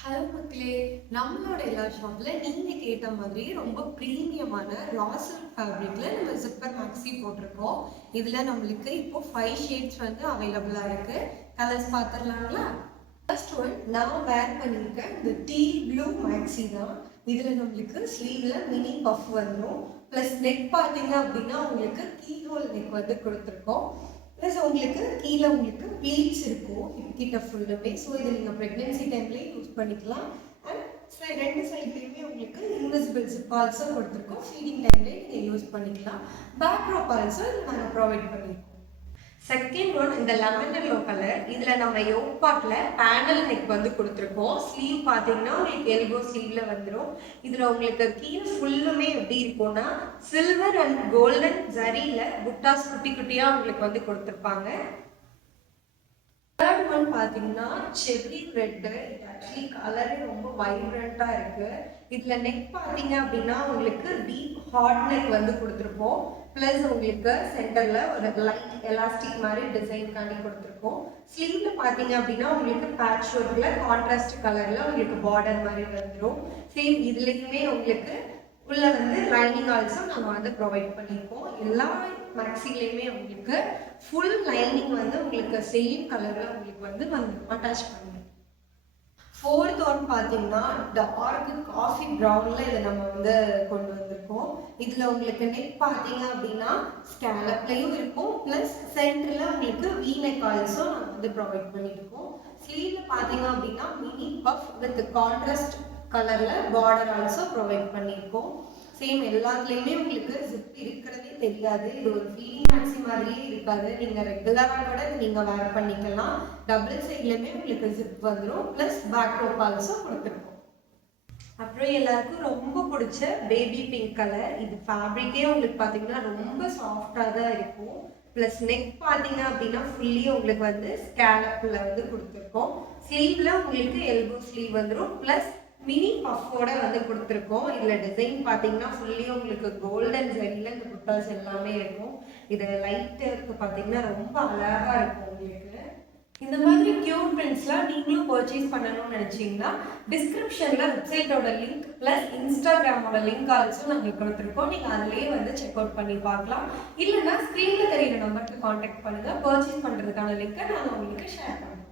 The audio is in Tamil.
ஹலோ மக்களே! நம்மளோட எல்லா ஷாப்ல நீங்க கேட்ட மாதிரி ரொம்ப பிரீமியமான ரா சில்க் ஃபேப்ரிக்ல நம்ம ஜிப்பர் மேக்ஸி போட்டிருக்கோம். இதுல நம்மளுக்கு இப்போ 5 ஷேட்ஸ் வந்து அவைலபிளா இருக்கு. கலர்ஸ் பார்த்துடலாங்களா? ஃபர்ஸ்ட் ஒன் நான் வேர் பண்ணியிருக்கேன். இந்த டீல் ப்ளூ மேக்ஸி தான். இதுல நம்மளுக்கு ஸ்லீவ்ல மினி பஃப் வந்துடும். ப்ளஸ் நெக் பார்த்தீங்க அப்படின்னா உங்களுக்கு கீ ஹோல் நெக் வந்து கொடுத்துருக்கோம். ப்ளஸ் உங்களுக்கு கீழே உங்களுக்கு ப்ளீட்ஸ் இருக்கும் கிட்ட ஃபுல்லுமே. ஸோ இதை நீங்கள் ப்ரெக்னென்சி டைம்லேயே யூஸ் பண்ணிக்கலாம். அண்ட் ரெண்டு சைட்லேயுமே உங்களுக்கு இன்விசிபிள் ஜிப் ஆல்சோ கொடுத்துருக்கோம். ஃபீடிங் டைம்லேயே நீங்கள் யூஸ் பண்ணிக்கலாம். பேக் ரோப் ஆல்சோ நாங்கள் ப்ரொவைட் பண்ணியிருக்கோம். செகண்ட் ஒன் இந்த லெமன் எல்லோ கலர். இதில் நம்ம யோக் பார்ட்டில் பேனல் நெக் வந்து கொடுத்துருக்கோம். ஸ்லீவ் பார்த்தீங்கன்னா உங்களுக்கு எல்போ ஸ்லீவில் வந்துடும். இதில் உங்களுக்கு கீழே ஃபுல்லுமே எப்படி இருக்கும்னா சில்வர் அண்ட் கோல்டன் ஜரியில் புட்டாஸ் குட்டி குட்டியாக உங்களுக்கு வந்து கொடுத்துருப்பாங்க. தேர்ட் ஒன் பார்த்தீங்கன்னா செர்ரி ரெட்டு. இது ஆக்சுவலி கலரே ரொம்ப வைப்ரண்ட்டாக இருக்குது. இதில் நெக் பார்த்தீங்க அப்படின்னா உங்களுக்கு டீப் ஹாட் நெக் வந்து கொடுத்துருப்போம். ப்ளஸ் உங்களுக்கு சென்டரில் ஒரு லைட் எலாஸ்டிக் மாதிரி டிசைன்காண்டி கொடுத்துருக்கோம். ஸ்லீவில் பார்த்தீங்க அப்படின்னா உங்களுக்கு பேட்ச் ஒர்க்கில் கான்ட்ராஸ்ட் கலரில் உங்களுக்கு பார்டர் மாதிரி வந்துடும். சேம் இதுலேயுமே உங்களுக்கு உள்ள வந்து லைனிங் ஆல்சோ நம்ம வந்து ப்ரொவைட் பண்ணியிருக்கோம். எல்லா மேக்ஸிலையுமே உங்களுக்கு ஃபுல் லைனிங் வந்து உங்களுக்கு சேம் கலரில் உங்களுக்கு வந்து அட்டாச் பண்ணுங்க. ஃபோர்த் ஒன் பார்த்தீங்கன்னா டார்க் காஃபி ப்ரௌனில் இதை நம்ம வந்து கொண்டு வந்திருக்கோம். இதில் உங்களுக்கு நெக் பார்த்தீங்க அப்படின்னா ஸ்கேலப்லையும் இருக்கும். ப்ளஸ் சென்டரில் உங்களுக்கு வீ நெக் ஆல்சோ நம்ம வந்து ப்ரொவைட் பண்ணியிருக்கோம். ஸ்லீவில் பார்த்தீங்க அப்படின்னா மினி பஃப் வித் கான்ட்ராஸ்ட் கலரில் பார்டர் ஆல்சோ ப்ரொவைட் பண்ணியிருக்கோம். சேம் எல்லாத்துலேயுமே உங்களுக்கு ஜிப் இருக்கிறதே தெரியாது. இது ஒரு ஃபீலிங் மேக்ஸி மாதிரியே இருக்காது. நீங்கள் ரெகுலராக கூட நீங்கள் வேர் பண்ணிக்கலாம். டபுள் சைட்லேயுமே உங்களுக்கு ஜிப் வந்துடும். ப்ளஸ் பேக் ரோப் ஆல்சோ கொடுத்துருக்கோம். அப்புறம் எல்லாருக்கும் ரொம்ப பிடிச்ச பேபி பிங்க் கலர். இது ஃபேப்ரிக்கே உங்களுக்கு பார்த்தீங்கன்னா ரொம்ப சாஃப்டாக தான் இருக்கும். ப்ளஸ் நெக் பார்த்தீங்க அப்படின்னா ஃபுல்லி உங்களுக்கு வந்து ஸ்கேலப்பில் வந்து கொடுத்துருக்கோம். ஸ்லீவில் உங்களுக்கு எல்போ ஸ்லீவ் வந்துடும். ப்ளஸ் மினி பஃபோட வந்து கொடுத்துருக்கோம். இதில் டிசைன் பார்த்தீங்கன்னா ஃபுல்லி உங்களுக்கு கோல்டன் ஜரியில் இந்த புட்டாஸ் எல்லாமே இருக்கும். இது லைட்டுக்கு பார்த்தீங்கன்னா ரொம்ப அழகாக இருக்கும் உங்களுக்கு. இந்த மாதிரி கியூட் பிரிண்ட்ஸ்லாம் நீங்களும் பர்ச்சேஸ் பண்ணணும்னு நினச்சிங்கன்னா டிஸ்கிரிப்ஷனில் வெப்சைட்டோட லிங்க் ப்ளஸ் இன்ஸ்டாகிராமோட லிங்க் ஆல்சோ நாங்கள் கொடுத்துருக்கோம். நீங்கள் அதிலேயே வந்து செக் அவுட் பண்ணி பார்க்கலாம். இல்லைன்னா ஸ்க்ரீனில் தெரியிற நம்பருக்கு காண்டாக்ட் பண்ணுங்கள். பர்ச்சேஸ் பண்ணுறதுக்கான லிங்க்கை நாங்கள் உங்களுக்கு ஷேர் பண்ணுறோம்.